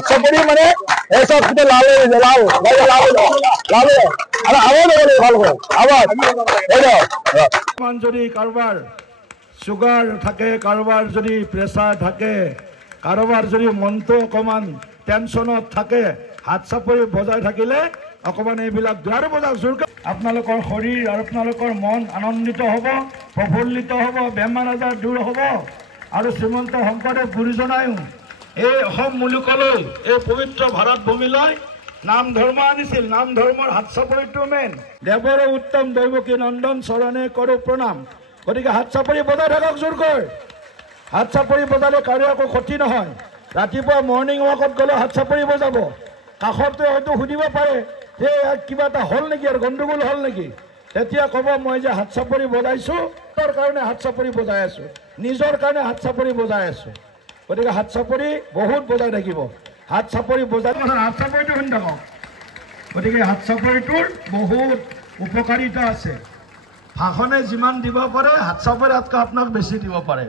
হাত চাপৰি মানে এই সব কিছু লাল লাল লাল লাল আর আওয়াজ বলে ভালো করে আওয়াজ এই দাও মান যদি কারবার সুগার থাকে কারবার যদি প্রেসার থাকে কারবার যদি মনটো অকমান টেনশনত থাকে হাত চাপৰি বজাই থাকিলে অকমান এইবিলাক দুৱাৰ বজাক জোৰ আপোনালোকৰ শৰীৰ আৰু আপোনালোকৰ মন আনন্দিত হ'ব প্ৰফুল্লিত হ'ব বেমাৰ আজাৰ দূৰ হ'ব আৰু শ্ৰীমন্ত শংকৰদেৱ গুৰুজনায়ো এই অসম মুলুকলৈ এই পবিত্ৰ ভাৰত ভূমিলৈ নাম ধৰ্ম আনিছিল নাম ধৰ্মৰ হাত চাপৰিটো মেইন দেৱৰ উত্তম দৈৱকী নন্দন চৰণে কৰোঁ প্ৰণাম গতিকে হাত চাপৰি বজাই থাকক জোৰকৈ হাত চাপৰি বজালে কাৰো একো ক্ষতি নহয় ৰাতিপুৱা মৰ্ণিং ৱাকত গ'লে হাত চাপৰি বজাব কাষতে হয়তো সুধিব পাৰে যে কিবা এটা হ'ল নেকি আৰু গণ্ডগোল হ'ল নেকি তেতিয়া ক'ব মই যে হাত চাপৰি বজাইছোঁ তাৰ কাৰণে হাত চাপৰি বজাই আছোঁ নিজৰ কাৰণে হাত চাপৰি বজাই আছোঁ গতিকে হাত চাপৰি বহুত বজাই থাকিব হাত চাপৰি বজাই হাত চাপৰিটো শুনি থাকক গতিকে হাত চাপৰিটোৰ বহুত উপকাৰিতা আছে ভাষণে যিমান দিব পাৰে হাত চাপৰি তাতকৈ আপোনাক বেছি দিব পাৰে